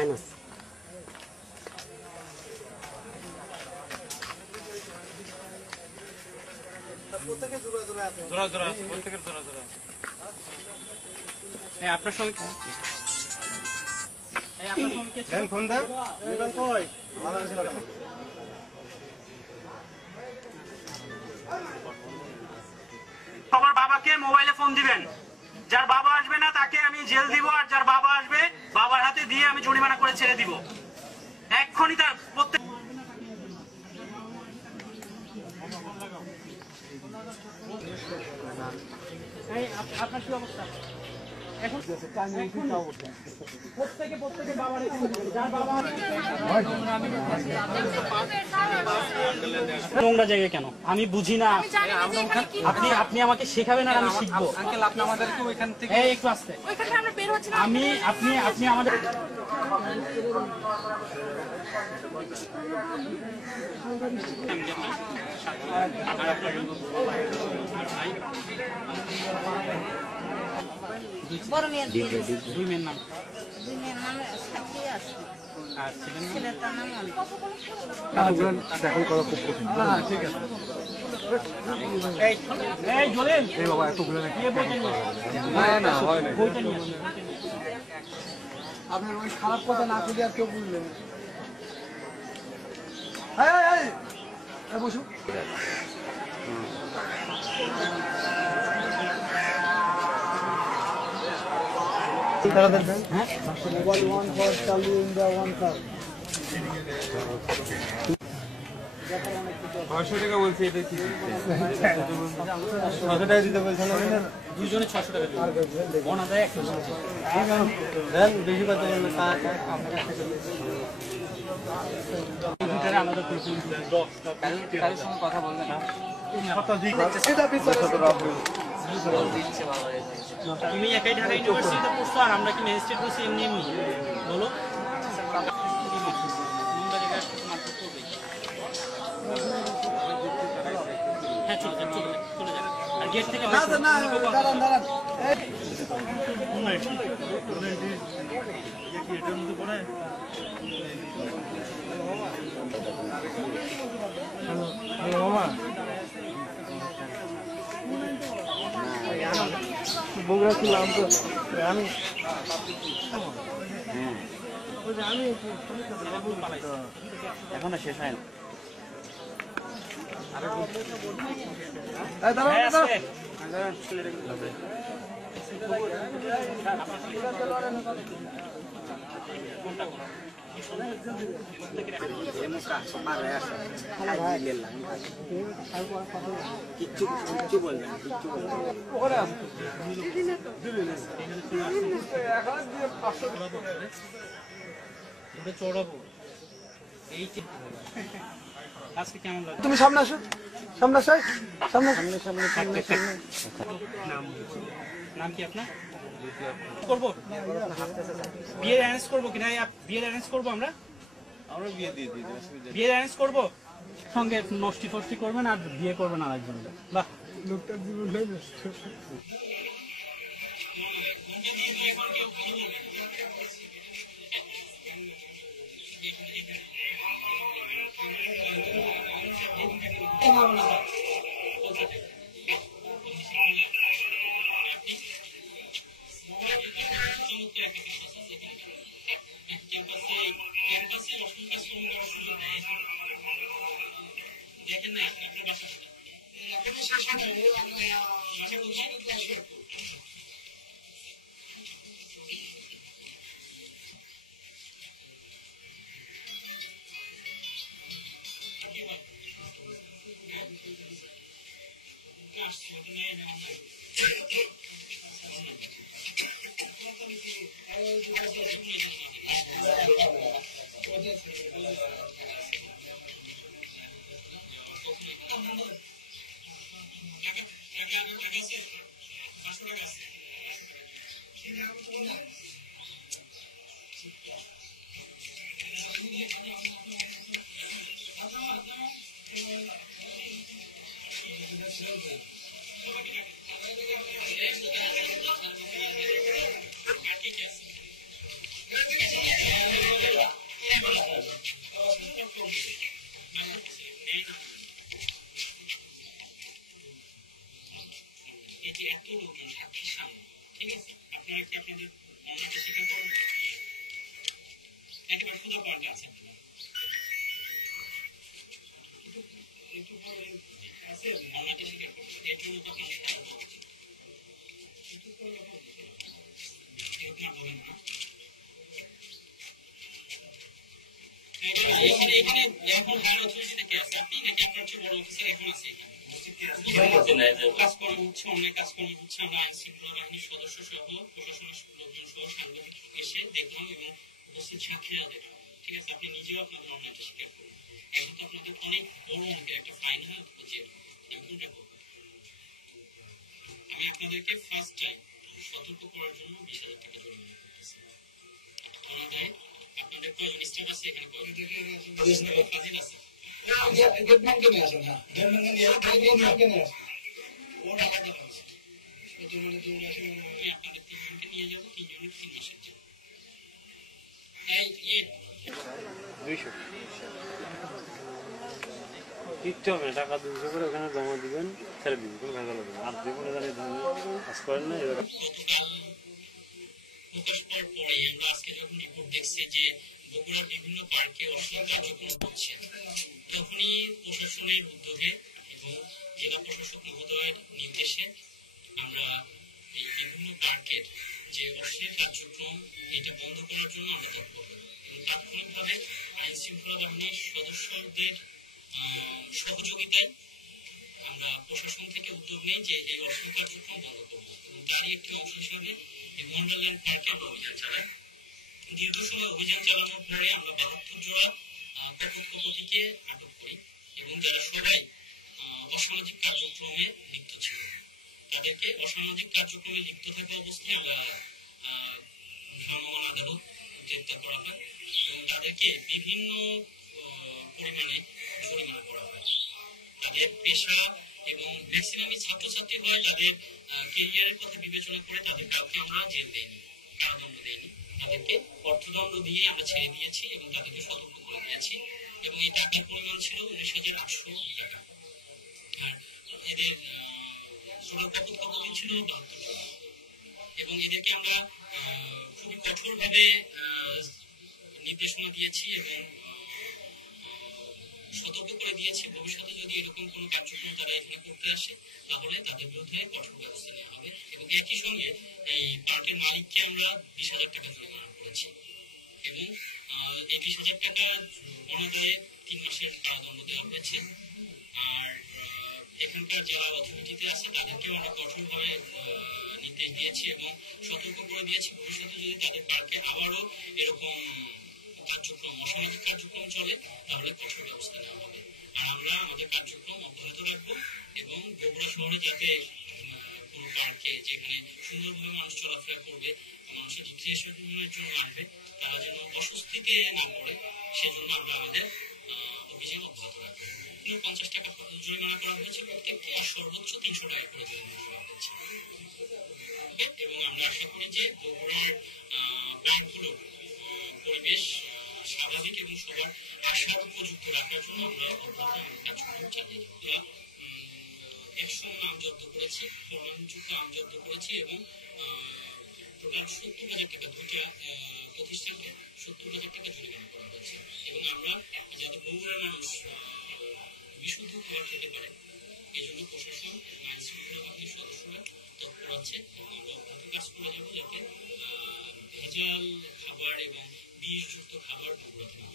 minus. আপনার সঙ্গে phone দেন সবার বাবাকে মোবাইলে ফোন দিবেন। যার বাবা আসবে না তাকে আমি জেল দিব, আর যার বাবা আসবে বাবার হাতে দিয়ে আমি জরিমানা করে ছেড়ে দিব। এক্ষুনি তার প্রত্যেক আপনার কি অবস্থা এখন? প্রত্যেকে বাবার নোংরা জায়গায় কেন আমি বুঝি না। আপনি আমাকে শেখাবেন আর আমি শিখবো। আঙ্কেল আপনি আমাদেরকে ওইখান থেকে একটু আসতে আপনি আমাদের দুই মেয়ের নাম আপনার ওই খারাপ কথা না খুঁজে আর কেউ বুঝলেন বসুন। Mobile 1 for Charlie in the 1 car 500 টাকা বলছি। এটা কি 600 টাকা দিতে বলছেন না? দুইজনে 600 টাকা দিবেন। ওনা দেয় 100 টাকা দেন। বেশি কথা বললে ভিতরে আমাদের কারোর সঙ্গে কথা বলবেন না। তুমি একাই ঢাকা ইউনিভার্সিটিতে পড়ছো আর আমরা কি ম্যাজিস্ট্রেট পড়ছি এমনি এমনি বলো? হ্যাঁ চলে যান আর গেট থেকে বগুড়া ছিলাম তো আমি এখন শেষ হয় না। কিচ্ছু বলবেন তুমি সামনে আসো, সামনে আসো, সামনে সামনে সামনে সামনে। নাম কি আপনার? করবো বিয়ের অ্যারেঞ্জ করবো কিনা? বিয়ের অ্যারেঞ্জ করবো আমরা বিয়ে দিয়ে দিই। বিয়ের অ্যারেঞ্জ করবো, সঙ্গে নষ্টি ফষ্টি করবেন আর বিয়ে করবেন আর একজন। বাহ লোকটার জীবন দেখেন না আপনার বাসা আসছে এটি এত লোকজন সাক্ষীর সামনে, ঠিক আছে? আপনারা কি আপনাদের অন্যকে স্বীকার করবেন? একেবারে সোজা পয়েন্টে আছে আপনারা অন্যকে স্বীকার করবেন, এর জন্য তো কিছু সাহায্য করা উচিত। এরকম আর বলেন না। এখানে এখন হায়ার অথরিটিতে কে আছে? আপনি নাকি আপনার চেয়ে বড় অফিসার এখন আছে এখানে? কাজকর্ম হচ্ছে, অনেক কাজকর্ম হচ্ছে। আমরা আইন শৃঙ্খলা বাহিনীর সদস্য সহ প্রশাসনের লোকজন সহ সাংবাদিক এসে দেখলাম এবং উপস্থিত সাক্ষীরা দেখলাম, ঠিক আছে? আপনি নিজেও আপনাদের অন্যায়টা স্বীকার করুন। এখন তো আপনাদের অনেক বড় অঙ্কের একটা ফাইন হয় জেল, আমি কোনটা করবো? আমি আপনাদেরকে ফার্স্ট টাইম সতর্ক করার জন্য 20,000 টাকা জরিমানা করতেছি। অনাদায় আপনাদের কয়জন স্টাফ আছে এখানে? ফাজিল আছে, আপনাদের 3 জনকে নিয়ে যাবো, 3 জনের 3 মাসের জেল। কিচ্ছু হবে না, টাকা 200 করে ওখানে জমা দিবেন, ছেড়ে দিবেন, কোনো ভেজাল হবে না। আর জীবনে জানি কাজ করেন না। গতকাল প্রকাশ পাওয়ার পরে আমরা আজকে যখন রিপোর্ট দেখছি যে বগুড়ার বিভিন্ন পার্কে অশ্লীল কার্যক্রম হচ্ছে, তখনই প্রশাসনের উদ্যোগে এবং জেলা প্রশাসক মহোদয়ের নির্দেশে আমরা এই বিভিন্ন পার্কের যে অশ্লীল কার্যক্রম এটা বন্ধ করার জন্য আমরা তৎপর হই এবং তাৎক্ষণিকভাবে আইন শৃঙ্খলা বাহিনীর সদস্যদের সহযোগিতায় আমরা প্রশাসন থেকে উদ্যোগ নেই যে এই অশ্লীল কার্যক্রম বন্ধ করবো এবং তারই একটি অংশ হিসাবে এই ওয়ান্ডারল্যান্ড পার্কে আমরা অভিযান চালাই। দীর্ঘ সময় অভিযান চালানোর পরে আমরা 72 জোড়া কপোতিকে আটক করি এবং যারা সবাই অসামাজিক কার্যক্রমে লিপ্ত ছিল তাদেরকে অসামাজিক কার্যক্রমে লিপ্ত থাকা অবস্থায় আমরা ভ্রাম্যমাণ আদালত গ্রেপ্তার করা হয় এবং তাদেরকে বিভিন্ন পরিমাণে জরিমানা করা হয়। তাদের পেশা এবং ম্যাক্সিমামই ছাত্রছাত্রী হয়, তাদের কেরিয়ারের কথা বিবেচনা করে তাদের কাউকে আমরা জেল দেইনি, কারাদণ্ড দেইনি, তাদেরকে অর্থদণ্ড দিয়ে আমরা ছেড়ে দিয়েছি এবং তাদেরকে সতর্ক করে দিয়েছি এবং এই টাকার পরিমাণ ছিল 19,800 টাকা। আর এদের কপোতি ছিল 72 জোড়া এবং এদেরকে আমরা খুবই কঠোরভাবে নির্দেশনা দিয়েছি এবং সতর্ক করে দিয়েছি ভবিষ্যতে যদি এরকম কোনো কার্যক্রম তারা এখানে করতে আসে তাহলে তাদের বিরুদ্ধে কঠোর ব্যবস্থা নেওয়া হবে এবং একই সঙ্গে এই পার্কের মালিককে আমরা 20,000 টাকা জরিমানা করেছি এবং এই 20,000 টাকা অনাদায়ে 3 মাসের কারাদণ্ড দেওয়া হয়েছে। আর এখানকার যারা অথরিটিতে আছে তাদেরকেও আমরা কঠোরভাবে নির্দেশ দিয়েছি এবং সতর্ক করে দিয়েছি ভবিষ্যতে যদি তাদের পার্কে আবারও এরকম কার্যক্রম অসামাজিক কার্যক্রম চলে তাহলে কঠোর ব্যবস্থা নেওয়া হবে। আর আমরা আমাদের কার্যক্রম অব্যাহত রাখবো এবং বগুড়া শহরে যাতে কোনো পার্কে যেখানে সুন্দরভাবে মানুষ চলাফেরা করবে, মানুষের রিক্রিয়েশনের জন্য আসবে, তারা যেন অস্বস্তিতে না পড়ে সেজন্য আমরা আমাদের অভিযান অব্যাহত রাখবো। 50 টাকা জরিমানা করা হয়েছে প্রত্যেককে, আর সর্বোচ্চ 300 টাকা করে জরিমানা করা হয়েছে এবং আমরা আশা করি যে বগুড়ার পার্কগুলোর পরিবেশ স্বাভাবিক এবং সবার আশার উপযুক্ত রাখার জন্য আমরা কার্যক্রম চালিয়ে যাব। 100 নাম জব্দ করেছি, প্রমাণযুক্ত নাম জব্দ করেছি এবং টোটাল 70,000 টাকা, দুইটা প্রতিষ্ঠানকে 70,000 টাকা জরিমানা করা হয়েছে এবং আমরা যাতে বগুড়ার মানুষ বিশুদ্ধ খাবার খেতে পারে এই জন্য প্রশাসন এবং আইন শৃঙ্খলা বাহিনীর সদস্যরা তৎপর আছে এবং আমরা অব্যাহত কাজ করে যাবো যাতে ভেজাল খাবার এবং বিষযুক্ত খাবার বগুড়াতে না